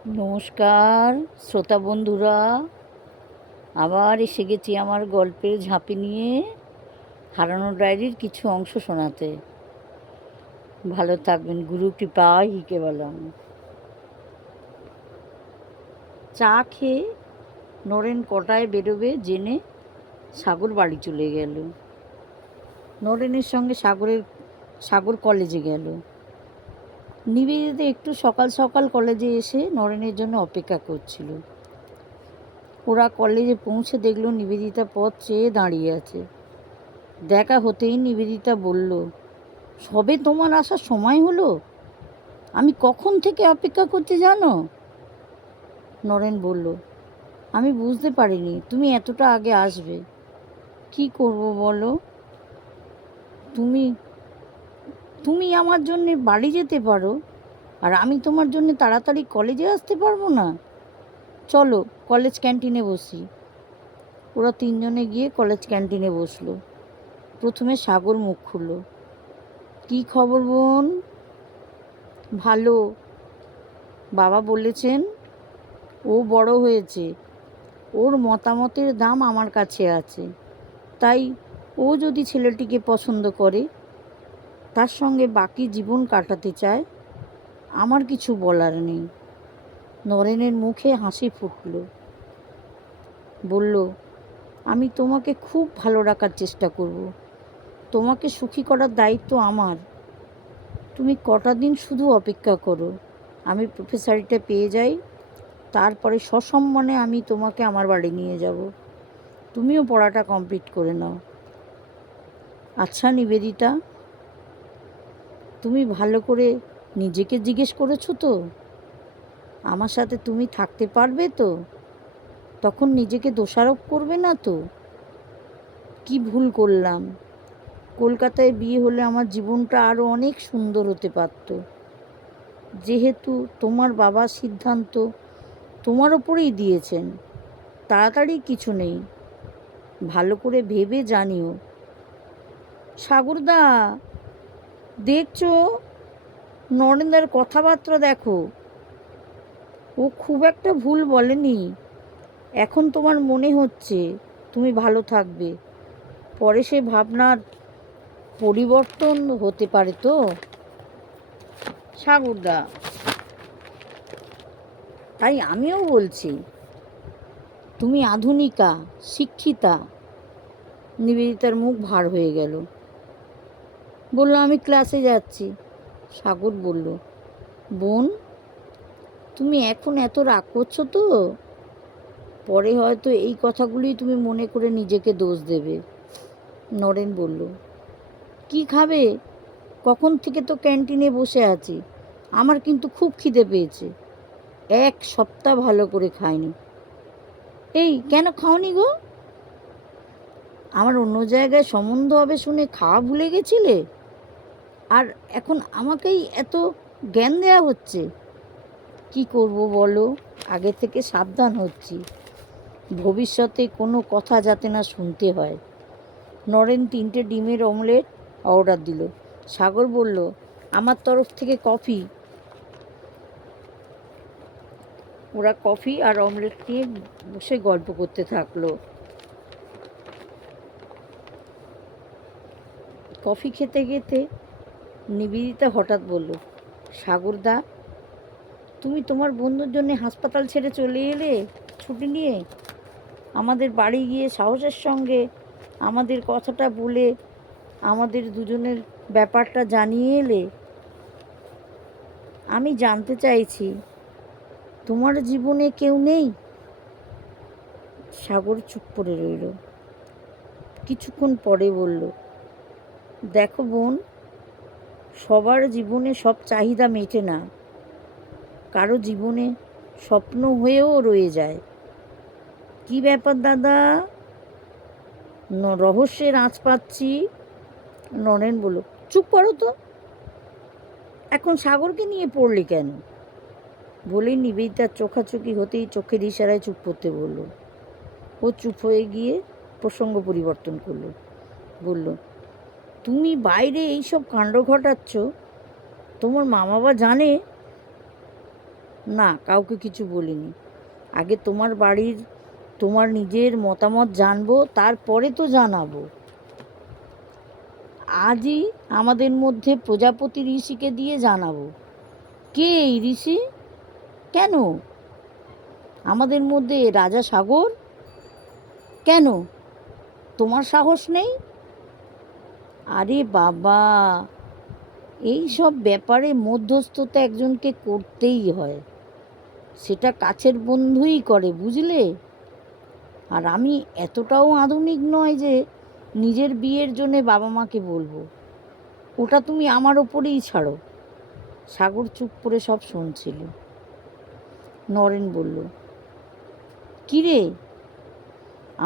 নমস্কার শ্রোতা বন্ধুরা, আবার এসে গেছি আমার গল্পের ঝাঁপি নিয়ে হারানো ডায়েরির কিছু অংশ শোনাতে। ভালো থাকবেন, গুরু কৃপায় হিকে বললাম। চা খেয়ে নরেন কটায় বেরোবে জেনে সাগর বাড়ি চলে গেল। নরেনের সঙ্গে সাগর কলেজে গেল। নিবেদিতা একটু সকাল সকাল কলেজে এসে নরেনের জন্য অপেক্ষা করছিল। ওরা কলেজে পৌঁছে দেখল নিবেদিতা পথ চেয়ে দাঁড়িয়ে আছে। দেখা হতেই নিবেদিতা বলল, সবে তোমার আসার সময় হলো? আমি কখন থেকে অপেক্ষা করছি জানো? নরেন বলল, আমি বুঝতে পারিনি তুমি এতটা আগে আসবে। কি করব বলো? তুমি তুমি আমার জন্যে বাড়ি যেতে পারো, আর আমি তোমার জন্য তাড়াতাড়ি কলেজে আসতে পারবো না? চলো কলেজ ক্যান্টিনে বসি। ওরা তিনজনে গিয়ে কলেজ ক্যান্টিনে বসলো। প্রথমে সাগর মুখ খুলল, কি খবর বোন? ভালো। বাবা বলেছেন ও বড় হয়েছে, ওর মতামতের দাম আমার কাছে আছে। তাই ও যদি ছেলেটিকে পছন্দ করে, তার সঙ্গে বাকি জীবন কাটাতে চায়, আমার কিছু বলার নেই। নরেনের মুখে হাসি ফুটল। বলল, আমি তোমাকে খুব ভালো রাখার চেষ্টা করব। তোমাকে সুখী করার দায়িত্ব আমার। তুমি কটা দিন শুধু অপেক্ষা করো, আমি প্রফেসরিটা পেয়ে যাই, তারপরে সসম্মানে আমি তোমাকে আমার বাড়ি নিয়ে যাব। তুমিও পড়াটা কমপ্লিট করে নাও। আচ্ছা নিবেদিতা, তুমি ভালো করে নিজেকে জিজ্ঞেস করেছো তো? আমার সাথে তুমি থাকতে পারবে তো? তখন নিজেকে দোষারোপ করবে না তো? কি ভুল করলাম? কলকাতায় বিয়ে হলে আমার জীবনটা আরও অনেক সুন্দর হতে পারত। যেহেতু তোমার বাবার সিদ্ধান্ত তোমার ওপরেই দিয়েছেন, তাড়াতাড়ি কিছু নেই, ভালো করে ভেবে জানিও। সাগরদা, দেখছো নরেন্দার কথাবার্তা দেখো, ও খুব একটা ভুল বলেনি। এখন তোমার মনে হচ্ছে তুমি ভালো থাকবে, পরে সে ভাবনার পরিবর্তন হতে পারে তো? সাগরদা, তাই আমিও বলছি, তুমি আধুনিকা, শিক্ষিতা। নিবেদিতার মুখ ভার হয়ে গেল। বলল, আমি ক্লাসে যাচ্ছি। সাগর বলল, বোন, তুমি এখন এত রাগ করছো তো? পরে হয়তো এই কথাগুলি তুমি মনে করে নিজেকে দোষ দেবে। নরেন বলল, কি খাবে? কখন থেকে তো ক্যান্টিনে বসে আছি, আমার কিন্তু খুব খিদে পেয়েছে। এক সপ্তাহ ভালো করে খাইনি। এই কেন খাওনি গো? আমার অন্য জায়গায় সম্বন্ধ হবে শুনে খাওয়া ভুলে গেছিলে, আর এখন আমাকেই এত জ্ঞান দেওয়া হচ্ছে? কি করব বলো, আগে থেকে সাবধান হচ্ছি, ভবিষ্যতে কোনো কথা যাতে না শুনতে হয়। নরেন 3টে ডিমের অমলেট অর্ডার দিল। সাগর বলল, আমার তরফ থেকে কফি। ওরা কফি আর অমলেট নিয়ে বসে গল্প করতে থাকলো। কফি খেতে খেতে নিবেদিতা হঠাৎ বলল, সাগরদা, তুমি তোমার বন্ধুর জন্য হাসপাতাল ছেড়ে চলে এলে ছুটি নিয়ে, আমাদের বাড়ি গিয়ে সাহসের সঙ্গে আমাদের কথাটা বলে আমাদের দুজনের ব্যাপারটা জানিয়ে এলে। আমি জানতে চাইছি, তোমার জীবনে কেউ নেই? সাগর চুপ করে রইল। কিছুক্ষণ পরে বলল, দেখো বোন, সবার জীবনে সব চাহিদা মেটে না, কারো জীবনে স্বপ্ন হয়েও রয়ে যায়। কি ব্যাপার দাদা, রহস্যের আঁচ পাচ্ছি। নরেন বলল, চুপ করো তো, এখন সাগরকে নিয়ে পড়লি কেন? বলেই নিবেদিতার চোখাচোখি হতেই চোখের ইশারায় চুপ করতে বলল। ও চুপ হয়ে গিয়ে প্রসঙ্গ পরিবর্তন করলো। বলল, তুমি বাইরে এইসব কাণ্ড ঘটাচ্ছ, তোমার মা বাবা জানে? না, কাউকে কিছু বলিনি। আগে তোমার বাড়ির তোমার নিজের মতামত জানবো, তারপরে তো জানাবো। আজই আমাদের মধ্যে প্রজাপতি ঋষিকে দিয়ে জানাবো। কে এই ঋষি? কেন? আমাদের মধ্যে রাজা সাগর? কেন? তোমার সাহস নেই? আরে বাবা, এই সব ব্যাপারে মধ্যস্থতা একজনকে করতেই হয়। সেটা কাছের বন্ধুই করে, বুঝলে? আর আমি এতটাও আধুনিক নয় যে নিজের বিয়ের জন্যে বাবা মাকে বলবো। ওটা তুমি আমার ওপরেই ছাড়ো। সাগর চুপ করে সব শুনছিল। নরেন বলল, কিরে,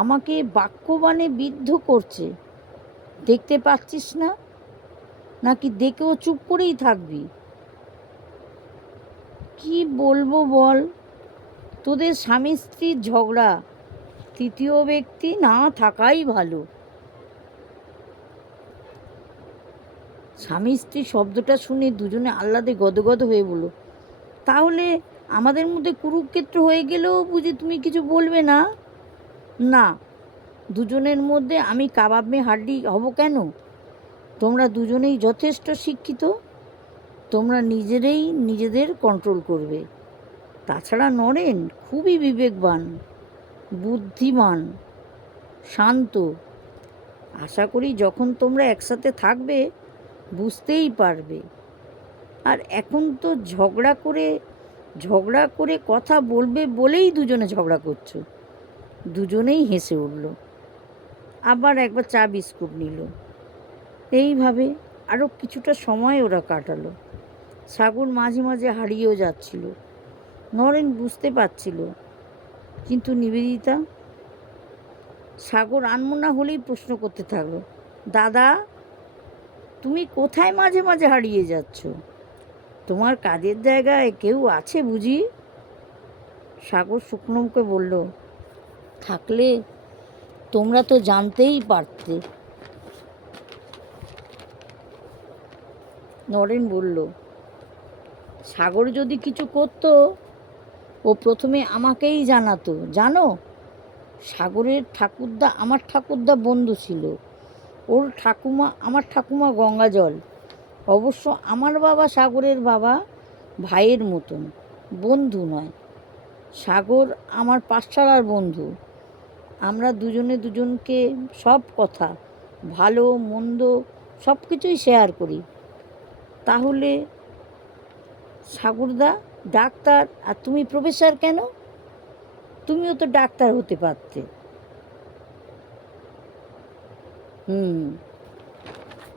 আমাকে বাক্যবাণে বিদ্ধ করছে, দেখতে পাচ্ছিস না? নাকি দেখেও চুপ করেই থাকবি? কি বলবো বল? তোদের স্বামী স্ত্রীর ঝগড়া, তৃতীয় ব্যক্তি না থাকাই ভালো। স্বামী স্ত্রী শব্দটা শুনে দুজনে আহ্লাদে গদগদ হয়ে বলল, তাহলে আমাদের মধ্যে কুরুক্ষেত্র হয়ে গেলেও বুঝি তুমি কিছু বলবে না? না, দুজনের মধ্যে আমি কাবাব মে হাড্ডি হব কেন? তোমরা দুজনেই যথেষ্ট শিক্ষিত, তোমরা নিজেরাই নিজেদের কন্ট্রোল করবে। তাছাড়া নরেন খুবই বিবেকবান, বুদ্ধিমান, শান্ত। আশা করি যখন তোমরা একসাথে থাকবে বুঝতেই পারবে। আর এখন তো ঝগড়া করে কথা বলবে বলেই দুজনে ঝগড়া করছো। দুজনেই হেসে উঠল। আবার একবার চা বিস্কুট নিল। এইভাবে আরও কিছুটা সময় ওরা কাটালো। সাগর মাঝে মাঝে হারিয়েও যাচ্ছিল। নরেন বুঝতে পারছিল, কিন্তু নিবেদিতা? সাগর আনমনা হলেই প্রশ্ন করতে থাকলো, দাদা, তুমি কোথায় মাঝে মাঝে হারিয়ে যাচ্ছ? তোমার কাজের জায়গায় কেউ আছে বুঝি? সাগর শুকনো মুখে বলল, থাকলে তোমরা তো জানতেই পারতে। নরেন বলল, সাগর যদি কিছু করতো ও প্রথমে আমাকেই জানাতো, জানো? সাগরের ঠাকুরদা আমার ঠাকুরদা বন্ধু ছিল। ওর ঠাকুমা আমার ঠাকুমা গঙ্গাজল। অবশ্য আমার বাবা সাগরের বাবা ভাইয়ের মতন, বন্ধু নয়। সাগর আমার পাঠশালার বন্ধু। আমরা দুজনে দুজনকে সব কথা, ভালো মন্দ সব কিছুই শেয়ার করি। তাহলে সাগরদা ডাক্তার আর তুমি প্রফেসর কেন? তুমিও তো ডাক্তার হতে পারতে।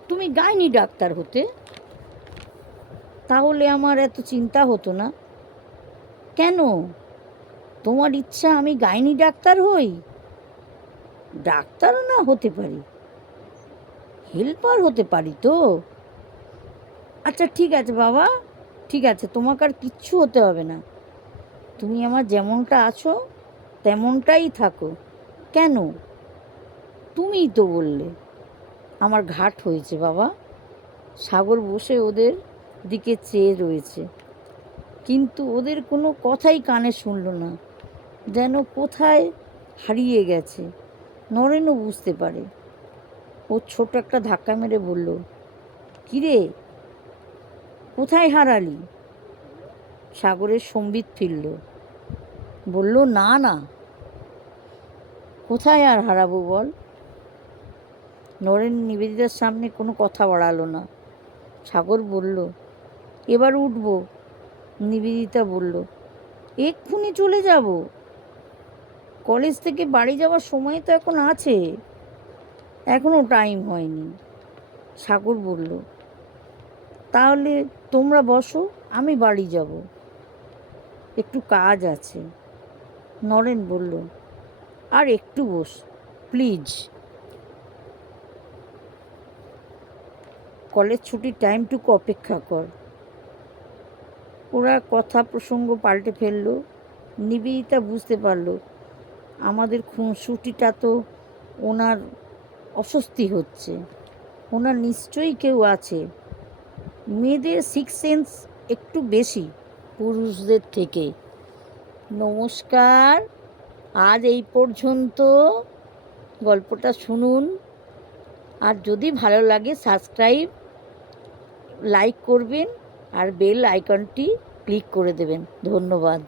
তুমি গাইনি ডাক্তার হতে, তাহলে আমার এত চিন্তা হতো না। কেন? তোমার ইচ্ছা আমি গাইনি ডাক্তার হই? ডাক্তারও না হতে পারি, হেল্পার হতে পারি তো। আচ্ছা ঠিক আছে বাবা, ঠিক আছে, তোমাকে আর কিচ্ছু হতে হবে না। তুমি আমার যেমনটা আছো তেমনটাই থাকো। কেন? তুমিই তো বললে। আমার ঘাট হয়েছে বাবা। সাগর বসে ওদের দিকে চেয়ে রয়েছে, কিন্তু ওদের কোনো কথাই কানে শুনল না, যেন কোথায় হারিয়ে গেছে। নরেনও বুঝতে পারে। ও ছোট একটা ধাক্কা মেরে বলল, কিরে, কোথায় হারালি? সাগরের সম্বিত ফিরল, বলল, না না, কোথায় আর হারাবো বল? নরেন নিবেদিতার সামনে কোনো কথা বাড়ালো না। সাগর বলল, এবার উঠবো। নিবেদিতা বলল, এক্ষুনি চলে যাব? কলেজ থেকে বাড়ি যাওয়ার সময় তো এখন আছে, এখনও টাইম হয়নি। সাগর বলল, তাহলে তোমরা বসো, আমি বাড়ি যাব, একটু কাজ আছে। নরেন বলল, আর একটু বস প্লিজ। কলেজ ছুটির টাইমটুকু অপেক্ষা কর। ওরা কথা প্রসঙ্গ পাল্টে ফেললো। নিবেদিতা বুঝতে পারল আমাদের ছুটিটা তো ওনার অস্বস্তি হচ্ছে। ওনার নিশ্চয়ই কেউ আছে। মেয়েদের সিক্স সেন্স একটু বেশি। পুরুষদের থেকে। নমস্কার, আজ এই পর্যন্ত। গল্পটা শুনুন, আর যদি ভালো লাগে সাবস্ক্রাইব, লাইক করবেন আর বেল আইকনটি ক্লিক করে দেবেন। ধন্যবাদ।